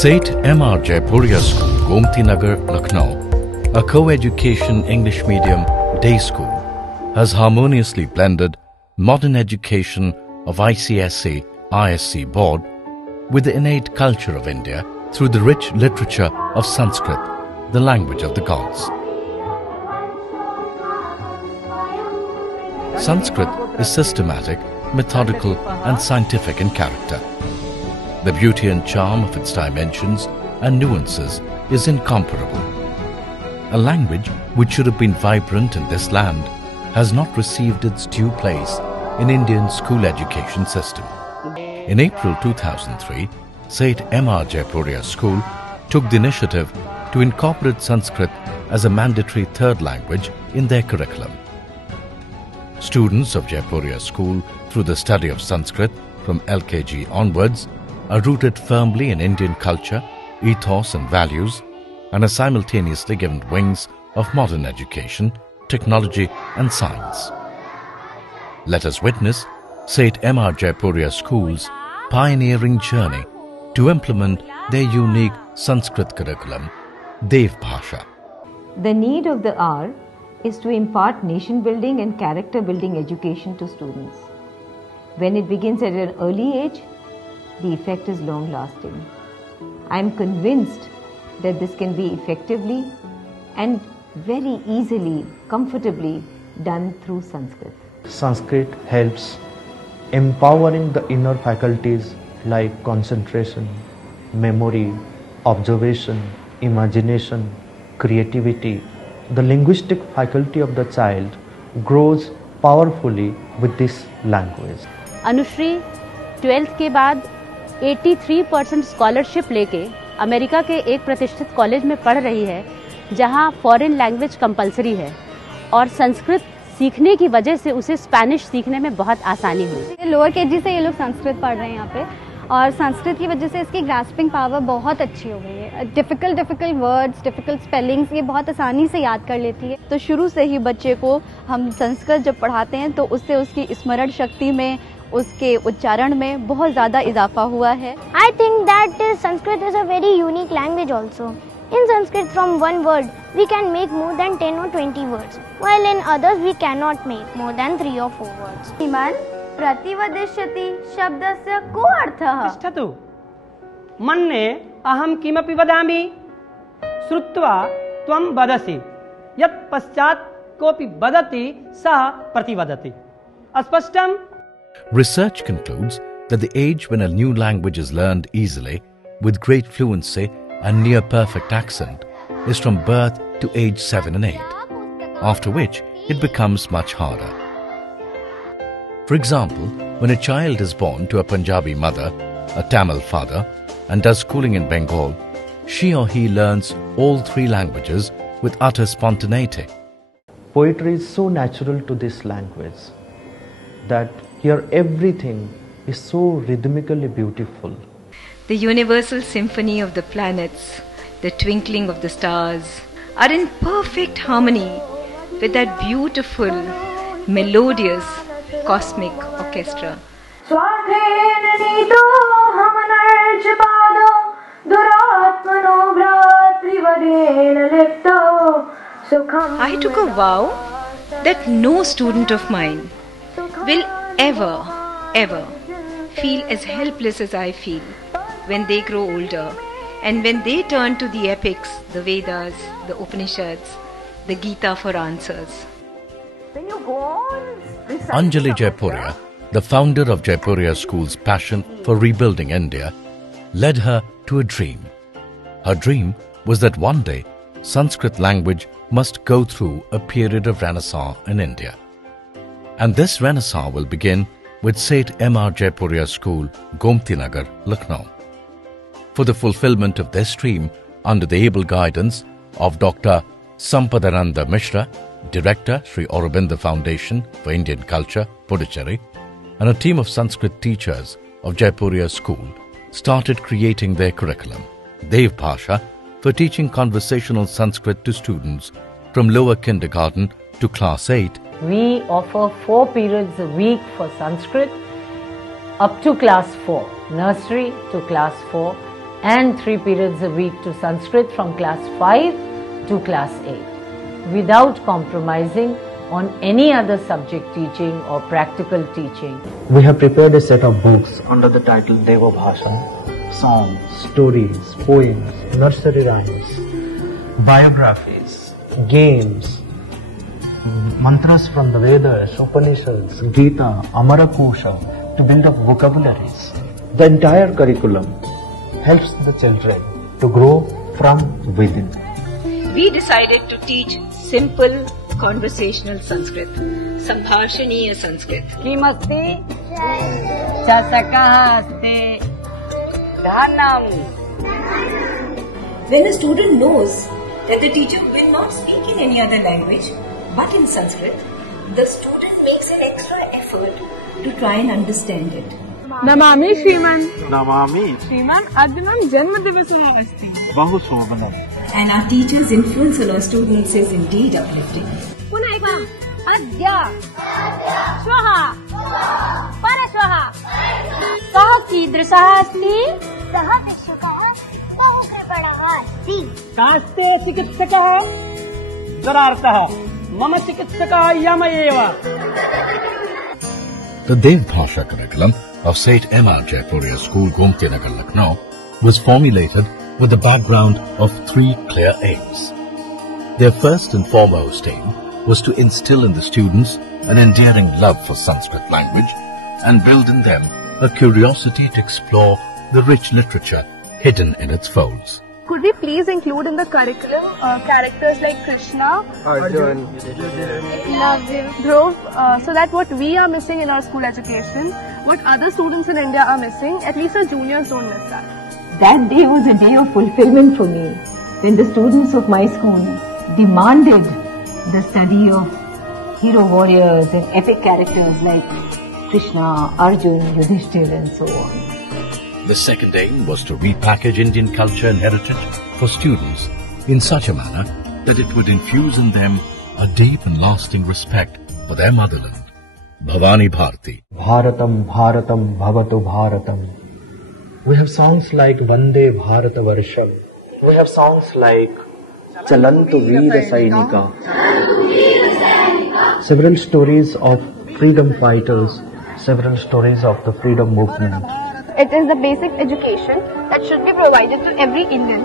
Seth M.R. Jaipuria School, GOMTI NAGAR, Lucknow, a co-education English medium day school, has harmoniously blended modern education of ICSE ISC board with the innate culture of India through the rich literature of Sanskrit, the language of the gods. Sanskrit is systematic, methodical and scientific in character. The beauty and charm of its dimensions and nuances is incomparable. A language which should have been vibrant in this land has not received its due place in Indian school education system. In April 2003, Seth M.R. Jaipuria School took the initiative to incorporate Sanskrit as a mandatory third language in their curriculum. Students of Jaipuria School, through the study of Sanskrit from LKG onwards, are rooted firmly in Indian culture, ethos and values, and are simultaneously given wings of modern education, technology and science. Let us witness Seth M.R. Jaipuria School's pioneering journey to implement their unique Sanskrit curriculum, Devabhasha. The need of the hour is to impart nation-building and character-building education to students. When it begins at an early age, the effect is long-lasting. I am convinced that this can be effectively and very easily, comfortably done through Sanskrit. Sanskrit helps empowering the inner faculties like concentration, memory, observation, imagination, creativity. The linguistic faculty of the child grows powerfully with this language. Anushree 12th के बाद 83% scholarship लेके America के एक प्रतिष्ठित college में पढ़ रही है, जहां फॉरेन लैंग्वेज कंपलसरी है और संस्कृत सीखने की वजह से उसे स्पेनिश सीखने में बहुत आसानी हुई। लोअर केजी से ये लोग संस्कृत पढ़ रहे हैं यहाँ पे, और संस्कृत की वजह से इसकी ग्रास्पिंग पावर बहुत अच्छी हो गई है। डिफिकल्ट वर्ड्स, डिफिकल्ट स्पेलिंग्स ये बहुत आसानी से याद कर लेती है। तो शुरू से ही बच्चे को हम संस्कृत जब पढ़ाते हैं तो उससे उसकी स्मरण शक्ति में, उसके उच्चारण में बहुत ज़्यादा इजाफा हुआ है। I think that Sanskrit is a very unique language also. In Sanskrit, from one word, we can make more than 10 or 20 words, while in others we cannot make more than 3 or 4 words. इमान प्रतिवदिष्यति शब्दस्य को अर्थः? तिष्ठतु। मन्ये अहं किमपि वदामि, श्रुत्वा त्वं वदसि, यत् पश्चात् कोऽपि वदति सः प्रतिवदति। अस्पष्टम्? Research concludes that the age when a new language is learned easily, with great fluency and near perfect accent, is from birth to age 7 and 8, after which it becomes much harder. For example, when a child is born to a Punjabi mother, a Tamil father, and does schooling in Bengal, she or he learns all 3 languages with utter spontaneity. Poetry is so natural to this language that here everything is so rhythmically beautiful. The universal symphony of the planets, the twinkling of the stars, are in perfect harmony with that beautiful, melodious, cosmic orchestra. I took a vow that no student of mine will ever feel as helpless as I feel when they grow older and when they turn to the epics, the Vedas, the Upanishads, the Gita for answers. Anjali Jaipuria, the founder of Jaipuria School's passion for rebuilding India, led her to a dream. Her dream was that one day Sanskrit language must go through a period of renaissance in India. And this renaissance will begin with Seth M.R. Jaipuria School, GOMTI NAGAR, Lucknow. For the fulfillment of this dream, under the able guidance of Dr. Sampadananda Mishra, Director, Sri Aurobindo Foundation for Indian Culture, Puducherry, and a team of Sanskrit teachers of Jaipuria School started creating their curriculum, Devabhasha, for teaching conversational Sanskrit to students from lower kindergarten to class 8. We offer 4 periods a week for Sanskrit up to class 4, nursery to class 4, and 3 periods a week to Sanskrit from class 5 to class 8 without compromising on any other subject teaching or practical teaching. We have prepared a set of books under the title Devabhasha, songs, stories, poems, nursery rhymes, biographies, games, mantras from the Vedas, Upanishads, Gita, Amarakosha to build up vocabularies. The entire curriculum helps the children to grow from within. We decided to teach simple conversational Sanskrit, Sambhashaniya Sanskrit. Kimasti Chasakahaste Dhanam. When a student knows that the teacher will not speak in any other language but in Sanskrit, the student makes an extra effort to try and understand it. Namami Shriman. Namami Shriman Adinam Janmadivaso Asti. Bahu Shobhanam. And our teacher's influence on our students is indeed uplifting. Punaiva Adya Swaha Paraswaha Saha Kidrsaha Asti Saha Vishwakaha Saha Badaha Asti कास्ते चिकित्सकः जरार्तः मम चिकित्सकः यमएव. The Devabhasha curriculum of St. Emma Jaipuria School, GOMTI, NAGAR, LUCKNOW was formulated with the background of 3 clear aims. Their first and foremost aim was to instill in the students an endearing love for Sanskrit language and build in them a curiosity to explore the rich literature hidden in its folds. Could we please include in the curriculum characters like Krishna, Arjun, Dhruv, so that what we are missing in our school education, what other students in India are missing, at least our juniors don't miss that. That day was a day of fulfillment for me when the students of my school demanded the study of hero warriors and epic characters like Krishna, Arjun, Yudhishthir and so on. The second aim was to repackage Indian culture and heritage for students in such a manner that it would infuse in them a deep and lasting respect for their motherland. Bhavani Bharti. Bharatam Bharatam Bhavatu Bharatam. We have songs like Vande Bharata Varsham. We have songs like Chalantu Veera Sainika. Several stories of freedom fighters, several stories of the freedom movement. It is the basic education that should be provided to every Indian.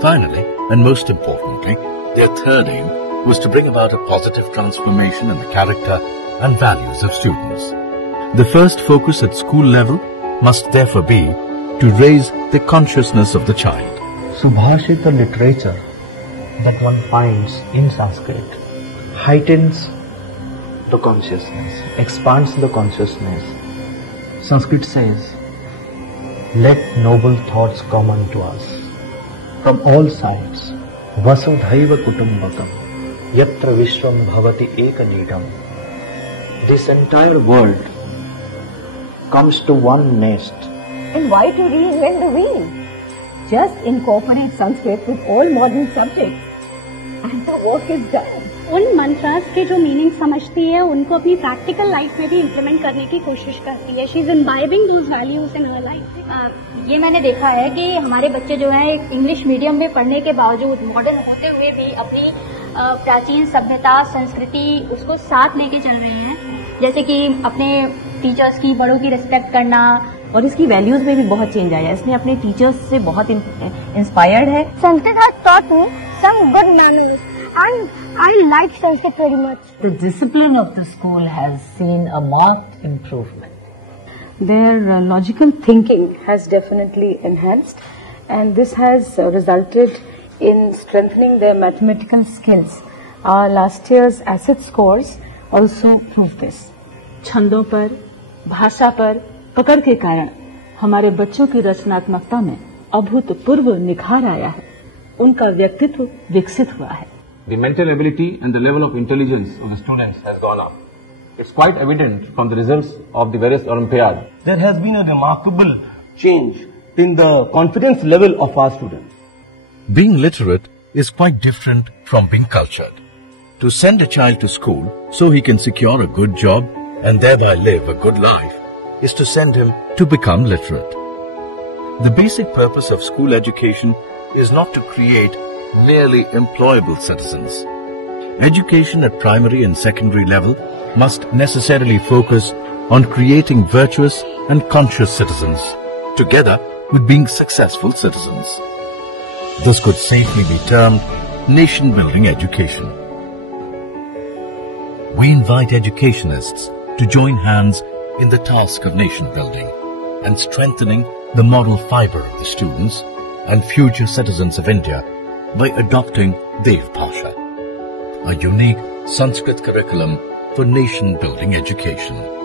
Finally, and most importantly, their third aim was to bring about a positive transformation in the character and values of students. The first focus at school level must therefore be to raise the consciousness of the child. Subhashita literature that one finds in Sanskrit heightens the consciousness, expands the consciousness. Sanskrit says, let noble thoughts come unto us from all sides. Vasudhaiva kutumbakam yatra vishvam bhavati ekanidam. This entire world comes to one nest. And why to reinvent the wheel? Just incorporate Sanskrit with all modern subjects and the work is done. उन मंत्रास के जो meaning समझती है उनको अपनी practical life में भी implement करने की कोशिश करती है. She is imbibing those values in her life. ये मैंने देखा है कि हमारे बच्चे जो हैं इंग्लिश मीडियम में पढ़ने के बावजूद मॉडर्न होते हुए भी अपनी प्राचीन सभ्यता संस्कृति उसको साथ लेके चल रहे हैं. जैसे कि अपने टीचर्स की, बड़ों की रिस्पेक्ट करना. और इसकी वैल्यूज में भी बहुत चेंज आया. इसने अपने टीचर्स से बहुत इंस्पायर्ड है. Sanskrit has taught me some good manners and I like Sanskrit very much. The discipline of the school has seen a marked improvement. Their logical thinking has definitely enhanced, and this has resulted in strengthening their mathematical skills. Our last year's ACID scores also prove this. छंदों पर, भाषा पर पकड़ के कारण हमारे बच्चों की रचनात्मकता में अभूतपूर्व निखार आया है. उनका व्यक्तित्व विकसित हुआ है. The mental ability and the level of intelligence of the students has gone up. It's quite evident from the results of the various Olympiads. There has been a remarkable change in the confidence level of our students. Being literate is quite different from being cultured. To send a child to school so he can secure a good job and thereby live a good life is to send him to become literate. The basic purpose of school education is not to create merely employable citizens. Education at primary and secondary level must necessarily focus on creating virtuous and conscious citizens, together with being successful citizens. This could safely be termed nation-building education. We invite educationists to join hands in the task of nation-building and strengthening the moral fibre of the students and future citizens of India by adopting Devabhasha, a unique Sanskrit curriculum for nation-building education.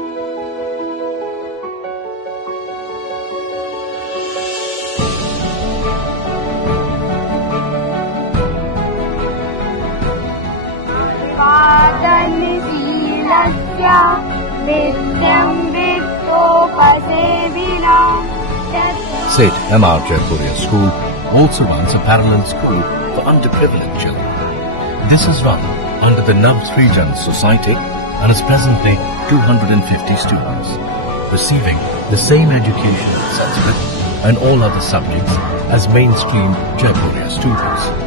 Seth M.R. Jaipuria School also runs a parallel school for underprivileged children. This is run under the Nav Srijan Society and is presently 250 students, receiving the same education in Sanskrit and all other subjects as mainstream Jaipuria students.